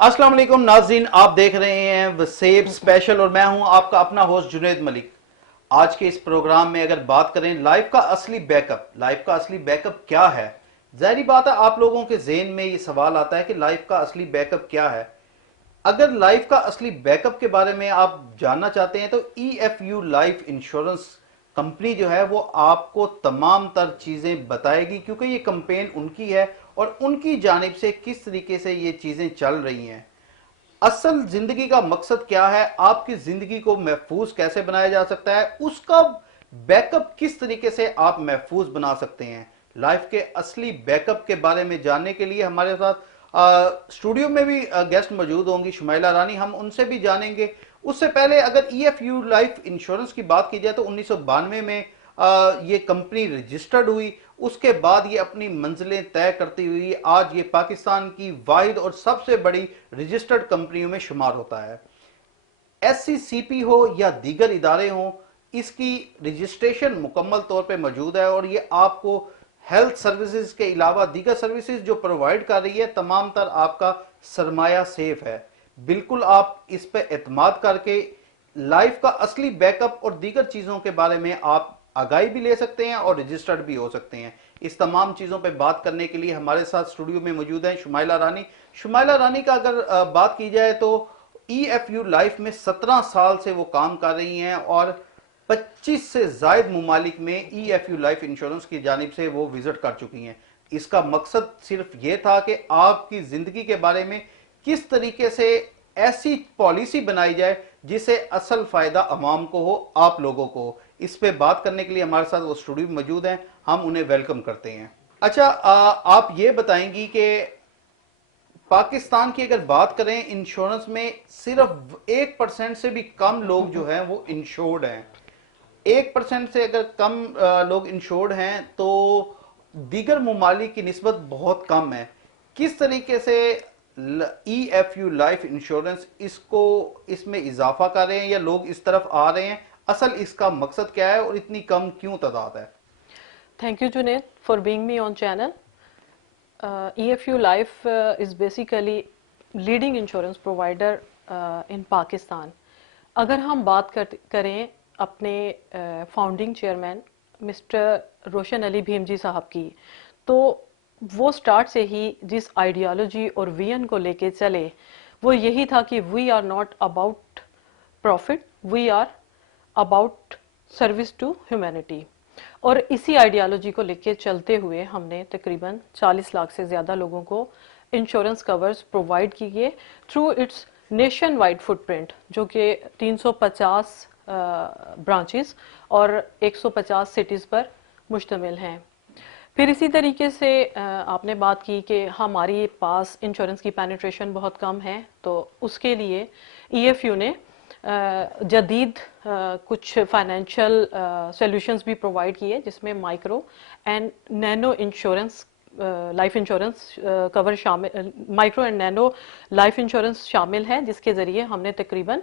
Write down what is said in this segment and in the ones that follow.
अस्सलाम वालेकुम नाज़रीन, आप देख रहे हैं वसेब स्पेशल और मैं हूं आपका अपना होस्ट जुनैद मलिक। आज के इस प्रोग्राम में अगर बात करें लाइफ का असली बैकअप क्या है। ज़ाहिरी बात है आप लोगों के ज़हन में ये सवाल आता है कि लाइफ का असली बैकअप क्या है। अगर लाइफ का असली बैकअप के बारे में आप जानना चाहते हैं तो EFU लाइफ इंश्योरेंस कंपनी जो है वो आपको तमाम तर चीजें बताएगी, क्योंकि ये कंपेन उनकी है और उनकी जानिब से किस तरीके से ये चीजें चल रही हैं। असल जिंदगी का मकसद क्या है, आपकी जिंदगी को महफूज कैसे बनाया जा सकता है, उसका बैकअप किस तरीके से आप महफूज बना सकते हैं। लाइफ के असली बैकअप के बारे में जानने के लिए हमारे साथ स्टूडियो में भी गेस्ट मौजूद होंगी शुमाइला रानी, हम उनसे भी जानेंगे। उससे पहले अगर EFU लाइफ इंश्योरेंस की बात की जाए तो 1992 में ये कंपनी रजिस्टर्ड हुई। उसके बाद ये अपनी मंजिलें तय करती हुई आज ये पाकिस्तान की वाहिद और सबसे बड़ी रजिस्टर्ड कंपनियों में शुमार होता है। SCCP हो या दीगर इदारे हों, इसकी रजिस्ट्रेशन मुकम्मल तौर पे मौजूद है और ये आपको हेल्थ सर्विसेज के अलावा दीगर सर्विसेज जो प्रोवाइड कर रही है तमाम तर आपका सरमाया सेफ है। बिल्कुल आप इस पे एतमाद करके लाइफ का असली बैकअप और दीगर चीजों के बारे में आप आगाही भी ले सकते हैं और रजिस्टर्ड भी हो सकते हैं। इस तमाम चीजों पे बात करने के लिए हमारे साथ स्टूडियो में मौजूद हैं शुमाइला रानी। शुमाइला रानी का अगर बात की जाए तो EFU लाइफ में 17 साल से वो काम कर रही हैं और 25 से जायद मुमालिक में EFU लाइफ इंश्योरेंस की जानिब से वो विजिट कर चुकी हैं। इसका मकसद सिर्फ ये था कि आपकी जिंदगी के बारे में किस तरीके से ऐसी पॉलिसी बनाई जाए जिसे असल फायदा अवाम को हो, आप लोगों को हो। इस पे बात करने के लिए हमारे साथ वो स्टूडियो में मौजूद हैं, हम उन्हें वेलकम करते हैं। अच्छा, आप ये बताएंगी कि पाकिस्तान की अगर बात करें इंश्योरेंस में सिर्फ 1% से भी कम लोग जो हैं वो इंश्योर्ड हैं। 1% से अगर कम लोग इंश्योर्ड हैं तो दीगर ममालिक की निस्बत बहुत कम है। किस तरीके से EFU लाइफ इंश्योरेंस इसमें इजाफा कर रहे हैं या लोग इस तरफ आ रहे हैं, असल इसका मकसद क्या है और इतनी कम क्यों तादाद है? Thank you, Junaid, for being me on channel. EFU Life is basically leading insurance provider in Pakistan. अगर हम बात करें अपने फाउंडिंग चेयरमैन मिस्टर रोशन अली भीम जी साहब की, तो वो स्टार्ट से ही जिस आइडियोलॉजी और विजन को लेके चले वो यही था कि we are not about profit, we are about service to humanity. और इसी आइडियोलॉजी को लेके चलते हुए हमने तकरीबन 40 लाख से ज़्यादा लोगों को इंश्योरेंस कवर्स प्रोवाइड किए through it's nation wide footprint, जो कि 350 ब्रांचेस और 150 सिटीज़ पर मुश्तमिल हैं। फिर इसी तरीके से आपने बात की कि हमारे पास इंश्योरेंस की पेनिट्रेशन बहुत कम है, तो उसके लिए EFU ने जदीद कुछ फाइनेंशियल सॉल्यूशंस भी प्रोवाइड किए, जिसमें micro and nano insurance life insurance cover शामिल, micro and nano life insurance शामिल है, जिसके ज़रिए हमने तकरीबन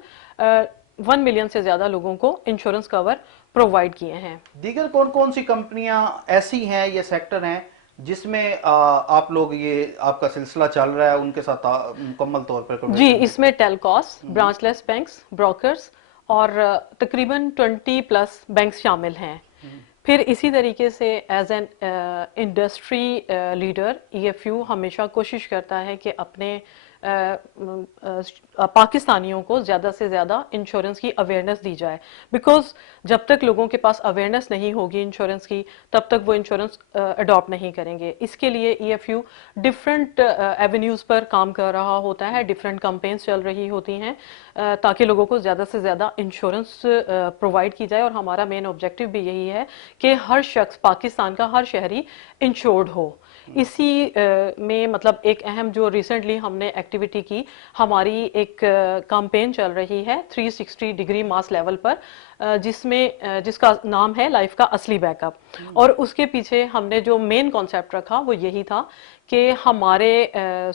1 मिलियन से ज़्यादा लोगों को इंश्योरेंस कवर प्रोवाइड किए हैं। दीगर कौन कौन सी कंपनियां ऐसी हैं या सेक्टर हैं जिसमें आप लोग ये आपका सिलसिला चल रहा है उनके साथ मुकम्मल तौर पर? जी, इसमें टेलकॉस, ब्रांचलेस बैंक्स, ब्रोकर्स और तकरीबन 20+ बैंक्स शामिल हैं। फिर इसी तरीके से as an industry leader EFU हमेशा कोशिश करता है कि अपने पाकिस्तानियों को ज़्यादा से ज़्यादा इंश्योरेंस की अवेयरनेस दी जाए, बिकॉज जब तक लोगों के पास अवेयरनेस नहीं होगी इंश्योरेंस की, तब तक वो इंश्योरेंस अडॉप्ट नहीं करेंगे। इसके लिए EFU डिफरेंट एवेन्यूज़ पर काम कर रहा होता है, डिफरेंट कैंपेन्स चल रही होती हैं ताकि लोगों को ज़्यादा से ज़्यादा इंश्योरेंस प्रोवाइड की जाए। और हमारा मेन ऑब्जेक्टिव भी यही है कि हर शख्स, पाकिस्तान का हर शहरी इंश्योर्ड हो। इसी में मतलब एक अहम जो रिसेंटली हमने एक्टिविटी की, हमारी एक कैंपेन चल रही है 360 डिग्री मास लेवल पर, جس کا نام ہے لائف کا اصلی بیک اپ. اور اس کے پیچھے ہم نے جو مین کانسیپٹ رکھا وہ یہی تھا کہ ہمارے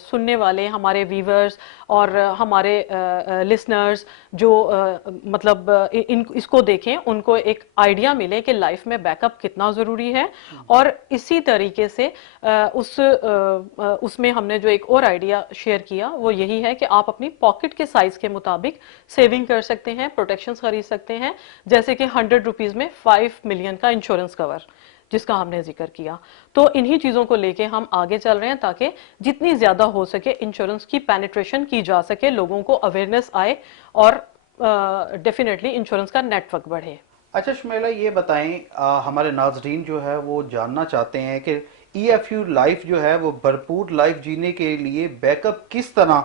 سننے والے، ہمارے ویورز اور ہمارے لسنرز جو مطلب اس کو دیکھیں، ان کو ایک آئیڈیا ملے کہ لائف میں بیک اپ کتنا ضروری ہے. اور اسی طریقے سے اس میں ہم نے جو ایک اور آئیڈیا شیئر کیا وہ یہی ہے کہ آپ اپنی پاکٹ کے سائز کے مطابق سیونگ کر سکتے ہیں، پروٹیکشنز خرید سکتے ہیں، جیسے کہ 100 روپیز میں 5 ملین کا انشورنس کور جس کا ہم نے ذکر کیا. تو انہی چیزوں کو لے کے ہم آگے چل رہے ہیں تاکہ جتنی زیادہ ہو سکے انشورنس کی پینیٹریشن کی جا سکے، لوگوں کو اویئرنیس آئے اور ڈیفینیٹلی انشورنس کا نیٹ ورک بڑھے. اچھا شمیلہ یہ بتائیں، ہمارے ناظرین جو ہے وہ جاننا چاہتے ہیں کہ ای ایف یو لائف جو ہے وہ بھرپور لائف جینے کے لیے بیک اپ کس طرح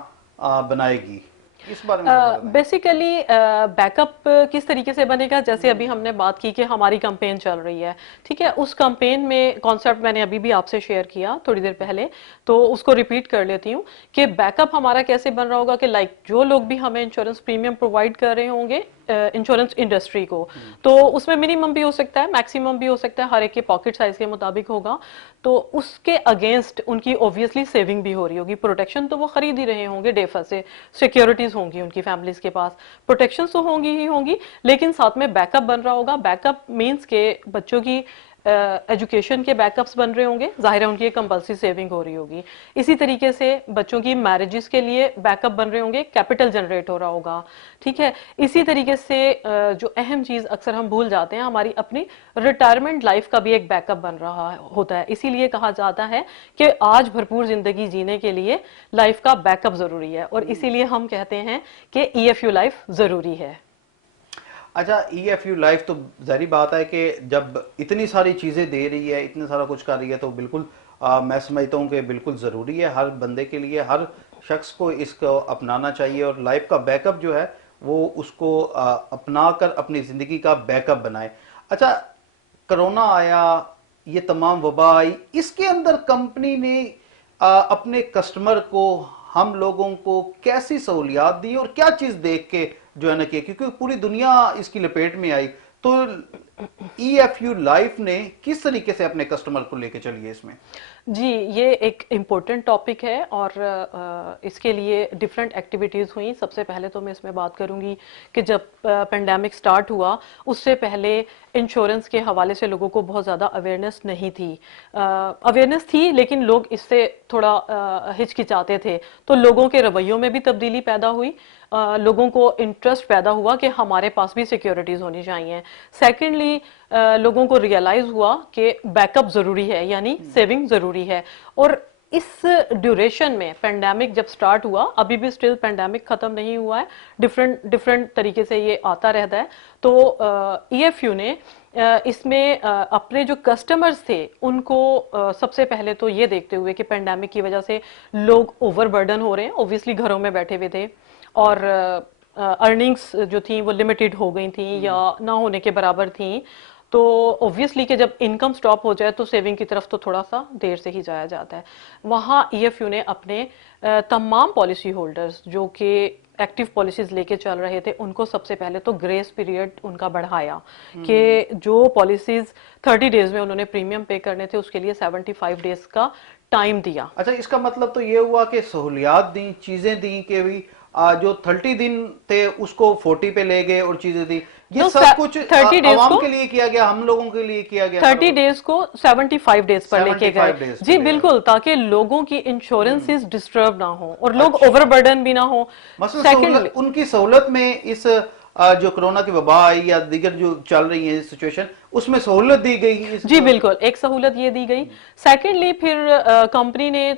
بنائے گی، اس بارے میں تھوڑا بتائیں. بیسیکلی بیک اپ کس طریقے سے بنے گا، جیسے ابھی ہم نے بات کی کہ ہماری کمپین چل رہی ہے، ٹھیک ہے، اس کمپین میں کانسیپٹ میں نے ابھی بھی آپ سے شیئر کیا تھوڑی دیر پہلے، تو اس کو ریپیٹ کر لیتی ہوں کہ بیک اپ ہمارا کیسے بن رہا ہوگا کہ لائک جو لوگ بھی ہمیں انشورنس پریمیم پرووائڈ کر رہے ہوں گے انشورنس انڈسٹری کو، تو اس میں منیمم بھی ہو سکتا ہے، میکسیمم بھی ہو سکتا ہے، ہر ایک کے پاکٹ سائز کے مطابق ہوگا. تو اس کے اگینسٹ ان کی اوبویسلی سیونگ بھی ہو رہی ہوگی. پروٹیکشن تو وہ خرید ہی رہے ہوں گے ڈیفا سے، سیکیورٹیز ہوں گی ان کی فیملیز کے پاس، پروٹیکشن تو ہوں گی، لیکن ساتھ میں بیک اپ بن رہا ہوگا. بیک اپ مینس کہ بچوں کی ایجوکیشن کے بیک اپس بن رہے ہوں گے، ظاہر ہے ان کی کمپلسری سیونگ ہو رہی ہوگی. اسی طریقے سے بچوں کی میرجز کے لیے بیک اپ بن رہے ہوں گے، کیپٹل جنریٹ ہو رہا ہوگا، ٹھیک ہے. اسی طریقے سے جو اہم چیز اکثر ہم بھول جاتے ہیں، ہماری اپنی ریٹائرمنٹ لائف کا بھی ایک بیک اپ بن رہا ہوتا ہے. اسی لیے کہا جاتا ہے کہ آج بھرپور زندگی جینے کے لیے لائف کا بیک اپ ضروری ہے، اور اسی لیے ہم کہتے ہیں کہ ای ایف یو لائف ضروری ہے. اچھا ای ایف یو لائف تو ظاہری بات ہے کہ جب اتنی ساری چیزیں دے رہی ہے، اتنا سارا کچھ کر رہی ہے، تو بالکل میں سمجھتا ہوں کہ بالکل ضروری ہے ہر بندے کے لیے، ہر شخص کو اس کو اپنانا چاہیے، اور لائف کا بیک اپ جو ہے وہ اس کو اپنا کر اپنی زندگی کا بیک اپ بنائے. اچھا کرونا آیا، یہ تمام وبا آئی، اس کے اندر کمپنی نے اپنے کسٹمر کو، ہم لوگوں کو کیسی سہولیات دی اور کیا چیز دیکھ کے جو ہے نا کہ کیونکہ پوری دنیا اس کی لپیٹ میں آئی، تو ای ایف یو لائف نے کس طریقے سے اپنے کسٹمر کو لے کے چلی ہے اس میں؟ جی یہ ایک امپورٹنٹ ٹاپک ہے، اور اس کے لیے ڈفرینٹ ایکٹیویٹیز ہوئیں. سب سے پہلے تو میں اس میں بات کروں گی کہ جب پینڈیمک سٹارٹ ہوا اس سے پہلے انشورنس کے حوالے سے لوگوں کو بہت زیادہ اویئرنیس نہیں تھی. اویئرنیس تھی لیکن لوگ اس سے تھوڑا ہچکچاتے تھے، تو لوگوں کے رویوں میں بھی تبدیلی پیدا ہوئی. لوگوں کو انٹرسٹ پیدا ہوا کہ ہمارے پاس بھی سیکیورٹیز ہونی چاہیے. سیکنڈلی لوگوں کو ریئلائز ہوا کہ بیک اپ ضروری ہے، یعنی سیونگ ضروری ہے. اور اس ڈیوریشن میں پینڈیمک جب سٹارٹ ہوا، ابھی بھی سٹل پینڈیمک ختم نہیں ہوا ہے، ڈفرینٹ طریقے سے یہ آتا رہتا ہے. تو ای ایف یو نے اس میں اپنے جو کسٹمرز تھے ان کو سب سے پہلے تو یہ دیکھتے ہوئے کہ پینڈیمک کی وجہ سے لوگ اوور برڈن ہو رہے ہیں، اوبویسلی گھروں میں بیٹھے ہوئے تھے، اور ارننگس جو تھیں وہ لمیٹڈ ہو گئی تھیں یا نہ ہونے کے برابر تھیں. تو اوبویسلی کہ جب انکم سٹاپ ہو جائے تو سیونگ کی طرف تو تھوڑا سا دیر سے ہی جایا جاتا ہے. وہاں ای ایف یو نے اپنے تمام پالیسی ہولڈرز جو کہ ایکٹیو پالیسیز لے کے چل رہے تھے ان کو سب سے پہلے تو گریس پیریڈ ان کا بڑھایا کہ جو پالیسیز 30 ڈیز میں انہوں نے پریمیم پے کرنے تھے اس کے لیے 75 ڈیز کا ٹائم دیا. اچھا اس کا مطلب تو یہ ہوا کہ سہولیات دیں، چیزیں دیں کہ بھی جو 30 دن تھے اس کو 40 پہ لے گئے اور چیزیں دی. یہ سب کچھ 30 ڈیز عوام کو کے لیے کیا گیا، ہم لوگوں کے لیے کیا گیا. 30 ڈیز کو 75 ڈیز پر لے کے 75 گئے. days پہ جی لے بالکل، تاکہ لوگوں کی انشورنسز ڈسٹرب نہ ہوں اور لوگ اوور برڈن بھی نہ ہوں. مثلا ان کی سہولت میں اس جو کرونا کی وبا آئی یا دیگر جو چل رہی ہیں سچویشن، اس میں سہولت دی گئی. جی بالکل، ایک سہولت یہ دی گئی. سیکنڈلی پھر کمپنی نے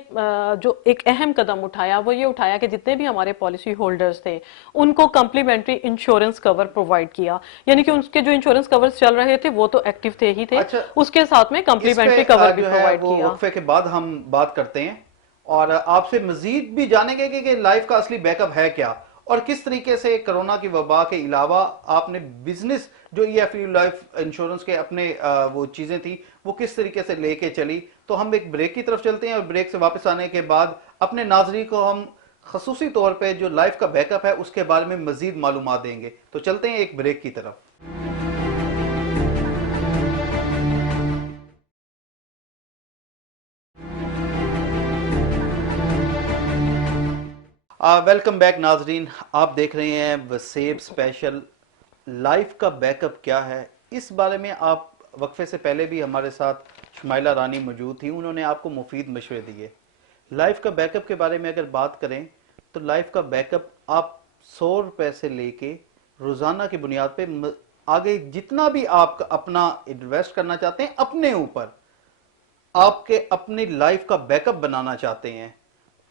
جو ایک اہم قدم اٹھایا وہ یہ اٹھایا کہ جتنے بھی ہمارے پالیسی ہولڈرز تھے ان کو کمپلیمنٹری انشورنس کور پرووائڈ کیا. یعنی کہ ان کے جو انشورنس کورز چل رہے تھے وہ تو ایکٹیو تھے ہی تھے، اس کے ساتھ میں کمپلیمنٹری کور بھی پرووائڈ کیا. وقفے کے بعد ہم بات کرتے ہیں اور آپ سے مزید بھی جانیں گے کہ لائف کا اصلی بیک اپ ہے کیا، اور کس طریقے سے کرونا کی وبا کے علاوہ آپ نے بزنس جو E if you life insurance کے اپنے وہ چیزیں تھیں وہ کس طریقے سے لے کے چلی. تو ہم ایک بریک کی طرف چلتے ہیں، اور بریک سے واپس آنے کے بعد اپنے ناظرین کو ہم خصوصی طور پہ جو لائف کا بیک اپ ہے اس کے بارے میں مزید معلومات دیں گے. تو چلتے ہیں ایک بریک کی طرف. वेलकम बैक नाजरीन, आप देख रहे हैं वसेब स्पेशल। लाइफ का बैकअप क्या है, इस बारे में आप वक्फे से पहले भी हमारे साथ शुमाइला रानी मौजूद थी, उन्होंने आपको मुफीद मशवरे दिए। लाइफ का बैकअप के बारे में अगर बात करें तो लाइफ का बैकअप आप 100 रुपए से लेके रोजाना की बुनियाद पे आगे जितना भी आप अपना इन्वेस्ट करना चाहते हैं, अपने ऊपर आपके अपनी लाइफ का बैकअप बनाना चाहते हैं,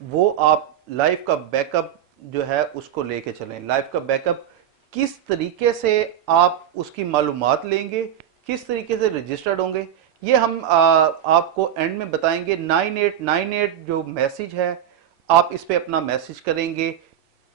वो आप लाइफ का बैकअप जो है उसको लेके चलें। लाइफ का बैकअप किस तरीके से आप उसकी मालूमात लेंगे, किस तरीके से रजिस्टर्ड होंगे, ये हम आपको एंड में बताएंगे। 9898 जो मैसेज है, आप इस पे अपना मैसेज करेंगे।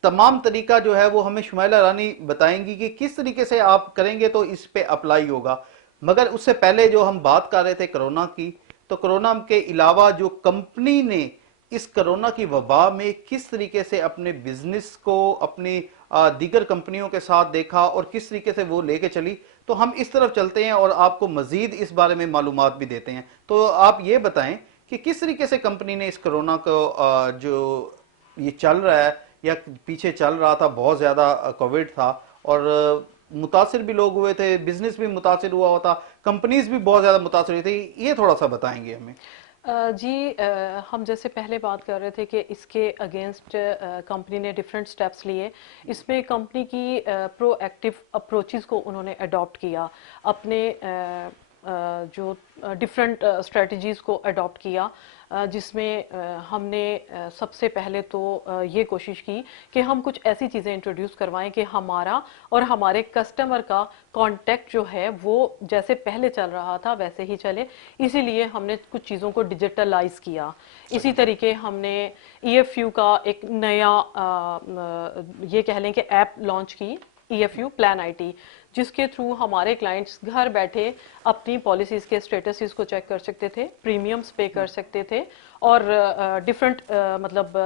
तमाम तरीका जो है वो हमें शुमाइला रानी बताएंगी कि किस तरीके से आप करेंगे तो इस पे अप्लाई होगा। मगर उससे पहले जो हम बात कर रहे थे कोरोना की, तो कोरोना के अलावा जो कंपनी ने इस कोरोना की वबा में किस तरीके से अपने बिजनेस को अपनी दीगर कंपनियों के साथ देखा और किस तरीके से वो लेके चली, तो हम इस तरफ चलते हैं और आपको मजीद इस बारे में मालूमात भी देते हैं। तो आप ये बताएं कि किस तरीके से कंपनी ने इस कोरोना को जो ये चल रहा है या पीछे चल रहा था, बहुत ज्यादा कोविड था और मुतासिर भी लोग हुए थे, बिजनेस भी मुतासिर हुआ होता, कंपनीज भी बहुत ज्यादा मुतासिर हुई थी, ये थोड़ा सा बताएंगे हमें। जी, हम जैसे पहले बात कर रहे थे कि इसके अगेंस्ट कंपनी ने डिफरेंट स्टेप्स लिए। इसमें कंपनी की प्रोएक्टिव अप्रोचेस को उन्होंने अडॉप्ट किया, अपने जो डिफरेंट स्ट्रेटजीज को अडॉप्ट किया, जिसमें हमने सबसे पहले तो ये कोशिश की कि हम कुछ ऐसी चीज़ें इंट्रोड्यूस करवाएं कि हमारा और हमारे कस्टमर का कांटेक्ट जो है वो जैसे पहले चल रहा था वैसे ही चले। इसीलिए हमने कुछ चीज़ों को डिजिटलाइज किया। इसी तरीके हमने EFU का एक नया ये कह लें कि ऐप लॉन्च की, EFU प्लान IT, जिसके थ्रू हमारे क्लाइंट्स घर बैठे अपनी पॉलिसीज़ के स्टेटसेस को चेक कर सकते थे, प्रीमियम्स पे कर सकते थे और डिफरेंट मतलब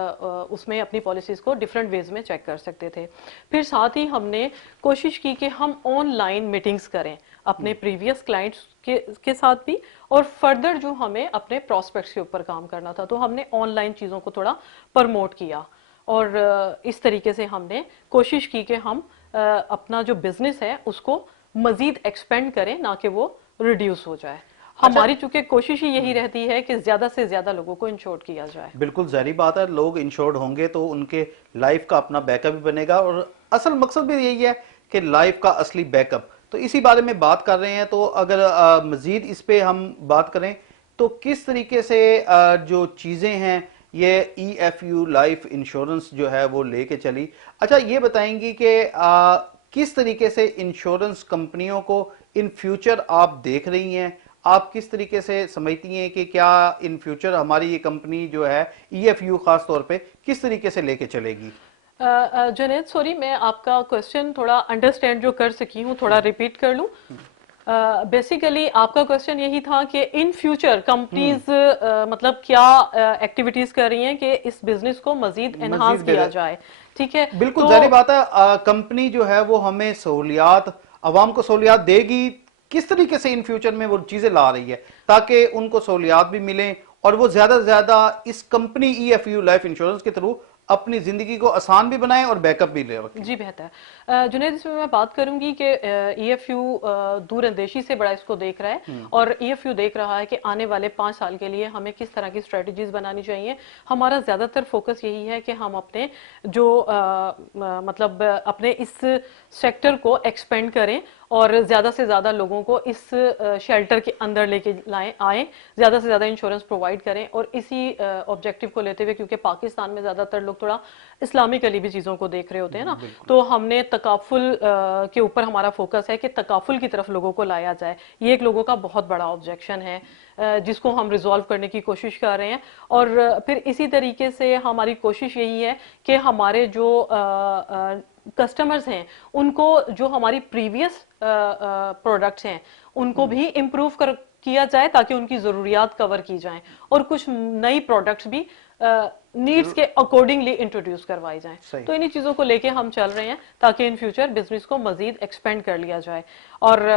उसमें अपनी पॉलिसीज़ को डिफरेंट वेज में चेक कर सकते थे। फिर साथ ही हमने कोशिश की कि हम ऑनलाइन मीटिंग्स करें अपने प्रीवियस क्लाइंट्स के साथ भी, और फर्दर जो हमें अपने प्रॉस्पेक्ट्स के ऊपर काम करना था तो हमने ऑनलाइन चीज़ों को थोड़ा प्रमोट किया। और इस तरीके से हमने कोशिश की कि हम अपना जो बिजनेस है उसको मजीद एक्सपेंड करें, ना कि वो रिड्यूस हो जाए। हमारी चूंकि कोशिश ही यही रहती है कि ज्यादा से ज्यादा लोगों को इंश्योर्ड किया जाए। बिल्कुल जारी बात है, लोग इंश्योर्ड होंगे तो उनके लाइफ का अपना बैकअप भी बनेगा और असल मकसद भी यही है कि लाइफ का असली बैकअप। तो इसी बारे में बात कर रहे हैं। तो अगर मजीद इस पे हम बात करें तो किस तरीके से जो चीजें हैं ये EFU लाइफ इंश्योरेंस जो है वो लेके चली। अच्छा, ये बताएंगी कि किस तरीके से इंश्योरेंस कंपनियों को इन फ्यूचर आप देख रही हैं, आप किस तरीके से समझती हैं कि क्या इन फ्यूचर हमारी ये कंपनी जो है EFU खास तौर पे किस तरीके से लेके चलेगी? जुनैद, सॉरी, मैं आपका क्वेश्चन थोड़ा अंडरस्टैंड जो कर सकी हूँ थोड़ा रिपीट कर लूँ। बेसिकली आपका क्वेश्चन यही था कि इन फ्यूचर कंपनीज मतलब क्या एक्टिविटीज कर रही हैं कि इस बिजनेस को मजीद एनहांस किया जाए। ठीक है, बिल्कुल तो जारी बात है, कंपनी जो है वो हमें सहूलियात, आवाम को सहूलियात देगी। किस तरीके से इन फ्यूचर में वो चीजें ला रही है ताकि उनको सहूलियात भी मिलें और वो ज्यादा से ज्यादा इस कंपनी EFU लाइफ इंश्योरेंस के थ्रू अपनी जिंदगी को आसान भी बनाएं और बैकअप भी ले रखें। जी बेहतर। जुनैद, इसमें मैं बात करूंगी कि EFU दूरअंदेशी से बड़ा इसको देख रहा है और EFU देख रहा है कि आने वाले 5 साल के लिए हमें किस तरह की स्ट्रेटजीज बनानी चाहिए। हमारा ज्यादातर फोकस यही है कि हम अपने जो मतलब अपने इस सेक्टर को एक्सपेंड करें और ज्यादा से ज्यादा लोगों को इस शेल्टर के अंदर लेके आए, ज्यादा से ज्यादा इंश्योरेंस प्रोवाइड करें। और इसी ऑब्जेक्टिव को लेते हुए, क्योंकि पाकिस्तान में ज्यादातर लोग थोड़ा इस्लामिकली भी चीजों को देख रहे होते हैं ना, तो हमने तकाफुल के ऊपर हमारा फोकस है कि तकाफुल की तरफ लोगों को लाया जाए। ये एक लोगों का बहुत बड़ा ऑब्जेक्शन है जिसको हम रिजॉल्व करने की कोशिश कर रहे हैं। और फिर इसी तरीके से हमारी कोशिश यही है कि हमारे जो कस्टमर्स हैं उनको जो हमारी प्रीवियस प्रोडक्ट्स हैं उनको भी इम्प्रूव किया जाए ताकि उनकी ज़रूरियात कवर की जाएं और कुछ नई प्रोडक्ट्स भी नीड्स के अकॉर्डिंगली इंट्रोड्यूस करवाई जाएं। सही। तो इन्हीं चीजों को लेके हम चल रहे हैं ताकि इन फ्यूचर बिजनेस को मजीद एक्सपेंड कर लिया जाए। और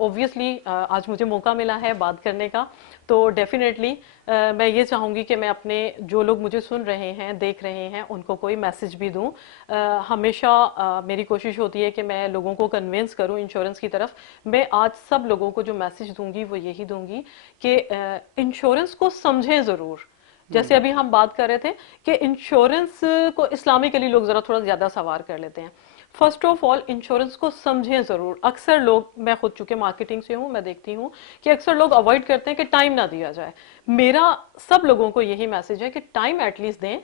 ऑब्वियसली आज मुझे मौका मिला है बात करने का, तो डेफिनेटली मैं ये चाहूंगी कि मैं अपने जो लोग मुझे सुन रहे हैं, देख रहे हैं, उनको कोई मैसेज भी दूं। हमेशा मेरी कोशिश होती है कि मैं लोगों को कन्विंस करूं इंश्योरेंस की तरफ। मैं आज सब लोगों को जो मैसेज दूंगी वो यही दूंगी कि इंश्योरेंस को समझें जरूर। जैसे अभी हम बात कर रहे थे कि इंश्योरेंस को इस्लामिकली लोग जरा थोड़ा ज्यादा सवार कर लेते हैं। फर्स्ट ऑफ ऑल इंश्योरेंस को समझें जरूर। अक्सर लोग, मैं खुद चूंकि मार्केटिंग से हूं, मैं देखती हूं कि अक्सर लोग अवॉइड करते हैं कि टाइम ना दिया जाए। मेरा सब लोगों को यही मैसेज है कि टाइम एटलीस्ट दें,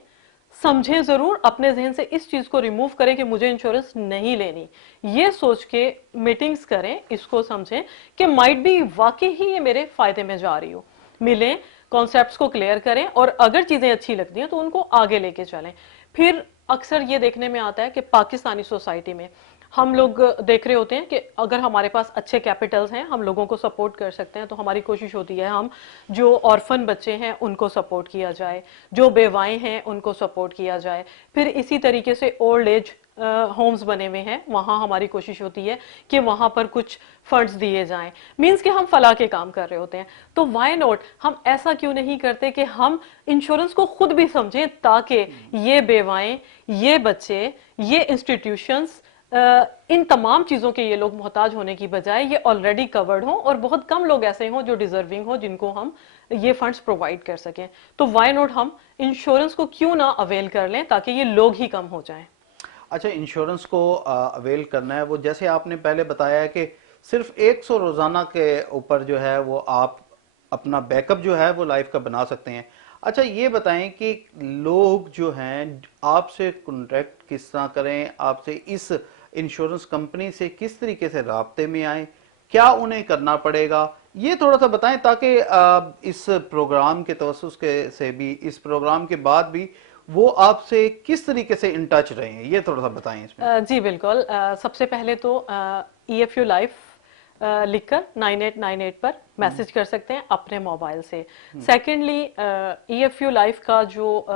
समझें जरूर, अपने जहन से इस चीज को रिमूव करें कि मुझे इंश्योरेंस नहीं लेनी। ये सोच के मीटिंग्स करें, इसको समझें कि माइट बी वाकई ही ये मेरे फायदे में जा रही हो। मिलें, कॉन्सेप्ट्स को क्लियर करें और अगर चीजें अच्छी लगती हैं तो उनको आगे लेके चलें। फिर अक्सर ये देखने में आता है कि पाकिस्तानी सोसाइटी में हम लोग देख रहे होते हैं कि अगर हमारे पास अच्छे कैपिटल्स हैं, हम लोगों को सपोर्ट कर सकते हैं, तो हमारी कोशिश होती है हम जो ऑर्फन बच्चे हैं उनको सपोर्ट किया जाए, जो बेवाएं हैं उनको सपोर्ट किया जाए। फिर इसी तरीके से ओल्ड एज होम्स बने हुए हैं, वहां हमारी कोशिश होती है कि वहां पर कुछ फंड्स दिए जाएं। मींस कि हम फलाह के काम कर रहे होते हैं। तो वाई नॉट हम ऐसा क्यों नहीं करते कि हम इंश्योरेंस को खुद भी समझें ताकि ये बेवाएं, ये बच्चे, ये इंस्टीट्यूशंस, इन तमाम चीजों के ये लोग मोहताज होने की बजाय ये ऑलरेडी कवर्ड हों और बहुत कम लोग ऐसे हों जो डिजर्विंग हो जिनको हम ये फंड्स प्रोवाइड कर सकें। तो वाई नॉट हम इंश्योरेंस को क्यों ना अवेल कर लें ताकि ये लोग ही कम हो जाएं। अच्छा, इंश्योरेंस को अवेल करना है, वो जैसे आपने पहले बताया है कि सिर्फ 100 रोजाना के ऊपर जो है वो आप अपना बैकअप जो है वो लाइफ का बना सकते हैं। अच्छा, ये बताएं कि लोग जो हैं आपसे कॉन्ट्रैक्ट किस तरह करें, आपसे इस इंश्योरेंस कंपनी से किस तरीके से राब्ते में आए, क्या उन्हें करना पड़ेगा, ये थोड़ा सा बताएं ताकि इस प्रोग्राम के तवस्सुस के से भी, इस प्रोग्राम के बाद भी वो आपसे किस तरीके से इन टच रहे हैं, ये थोड़ा सा बताएं इसमें। जी बिल्कुल। सबसे पहले तो EFU लाइफ लिखकर 9898 पर मैसेज कर सकते हैं अपने मोबाइल से। सेकेंडली EFU लाइफ का जो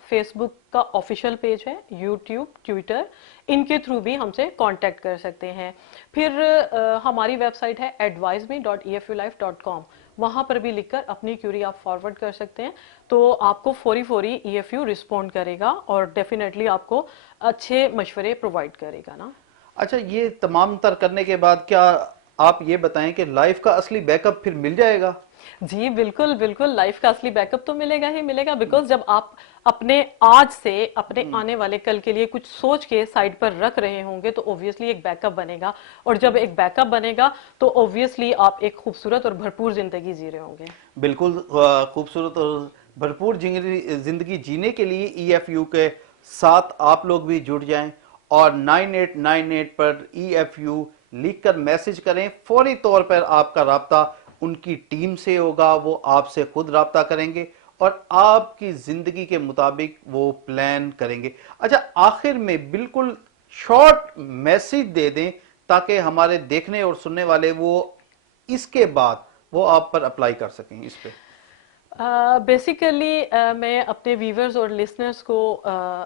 फेसबुक का ऑफिशियल पेज है, यूट्यूब, ट्विटर, इनके थ्रू भी हमसे कांटेक्ट कर सकते हैं। फिर हमारी वेबसाइट है adviseme.efulife.com, वहां पर भी लिखकर अपनी क्यूरी आप फॉरवर्ड कर सकते हैं। तो आपको फौरी फौरी EFU रिस्पॉन्ड करेगा और डेफिनेटली आपको अच्छे मशवरे प्रोवाइड करेगा ना। अच्छा, ये तमाम तर करने के बाद क्या आप ये बताएं कि लाइफ का असली बैकअप फिर मिल जाएगा? जी बिल्कुल बिल्कुल, लाइफ का असली बैकअप तो मिलेगा ही मिलेगा। बिकॉज जब आप अपने आज से अपने आने वाले कल के लिए कुछ सोच के साइड पर रख रहे होंगे तो ऑब्वियसली एक बैकअप बनेगा, और जब एक बैकअप बनेगा तो ऑब्वियसली आप एक खूबसूरत और भरपूर जिंदगी जी रहे होंगे। बिल्कुल, खूबसूरत और भरपूर जिंदगी जीने के लिए EFU के साथ आप लोग भी जुड़ जाएं और 9898 पर EFU लिखकर मैसेज करें। फौरी तौर पर आपका राब्ता उनकी टीम से होगा, वो आपसे खुद राब्ता करेंगे और आपकी जिंदगी के मुताबिक वो प्लान करेंगे। अच्छा, आखिर में बिल्कुल शॉर्ट मैसेज दे दें ताकि हमारे देखने और सुनने वाले वो इसके बाद वो आप पर अप्लाई कर सकें इस पे। बेसिकली मैं अपने व्यूवर्स और लिसनर्स को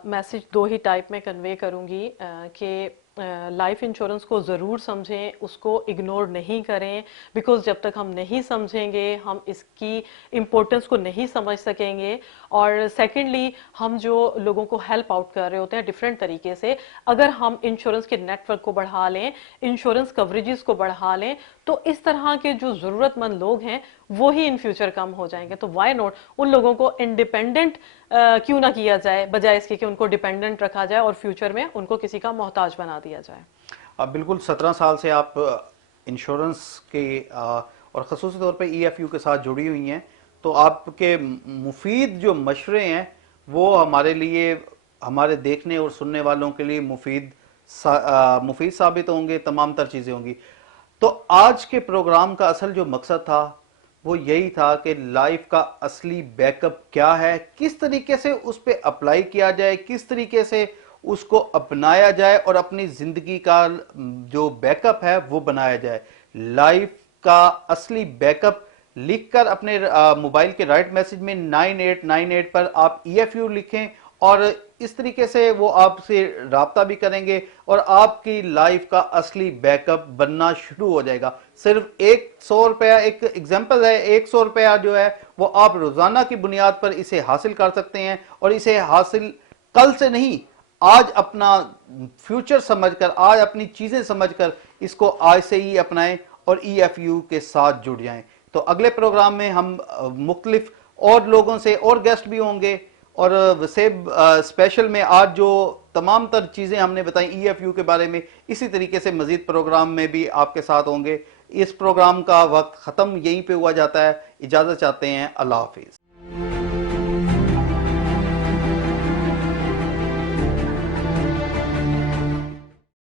मैसेज दो ही टाइप में कन्वे करूंगी कि लाइफ इंश्योरेंस को ज़रूर समझें, उसको इग्नोर नहीं करें। बिकॉज जब तक हम नहीं समझेंगे हम इसकी इम्पोर्टेंस को नहीं समझ सकेंगे। और सेकेंडली, हम जो लोगों को हेल्प आउट कर रहे होते हैं डिफरेंट तरीके से, अगर हम इंश्योरेंस के नेटवर्क को बढ़ा लें, इंश्योरेंस कवरेजेस को बढ़ा लें, तो इस तरह के जो ज़रूरतमंद लोग हैं वो ही इन फ्यूचर कम हो जाएंगे। तो वाई नॉट उन लोगों को इंडिपेंडेंट क्यों ना किया जाए, बजाय इसके कि उनको डिपेंडेंट रखा जाए और फ्यूचर में उनको किसी का मोहताज बना दिया जाए। अब बिल्कुल 17 साल से आप इंश्योरेंस के और ख़ास तौर पे EFU के साथ जुड़ी हुई हैं, तो आपके मुफीद जो मशवरे हैं वो हमारे लिए, हमारे देखने और सुनने वालों के लिए मुफीद साबित होंगे, तमाम तर चीज़ें होंगी। तो आज के प्रोग्राम का असल जो मकसद था वो यही था कि लाइफ का असली बैकअप क्या है, किस तरीके से उस पर अप्लाई किया जाए, किस तरीके से उसको अपनाया जाए और अपनी जिंदगी का जो बैकअप है वो बनाया जाए। लाइफ का असली बैकअप لکھ کر اپنے موبائل کے رائٹ میسج میں 9898 پر آپ EFU لکھیں اور اس طریقے سے وہ آپ سے رابطہ بھی کریں گے اور آپ کی لائف کا اصلی بیک اپ بننا شروع ہو جائے گا. صرف 100 روپیہ ایک ایگزامپل ہے، 100 روپیہ جو ہے وہ آپ روزانہ کی بنیاد پر اسے حاصل کر سکتے ہیں، اور اسے حاصل کل سے نہیں، آج اپنا فیوچر سمجھ کر، آج اپنی چیزیں سمجھ کر اس کو آج سے ہی اپنائیں اور EFU کے ساتھ جڑ جائیں. تو اگلے پروگرام میں ہم مختلف اور لوگوں سے اور گیسٹ بھی ہوں گے، اور وسیب اسپیشل میں آج جو تمام تر چیزیں ہم نے بتائیں EFU کے بارے میں، اسی طریقے سے مزید پروگرام میں بھی آپ کے ساتھ ہوں گے. اس پروگرام کا وقت ختم یہیں پہ ہوا جاتا ہے. اجازت چاہتے ہیں. اللہ حافظ.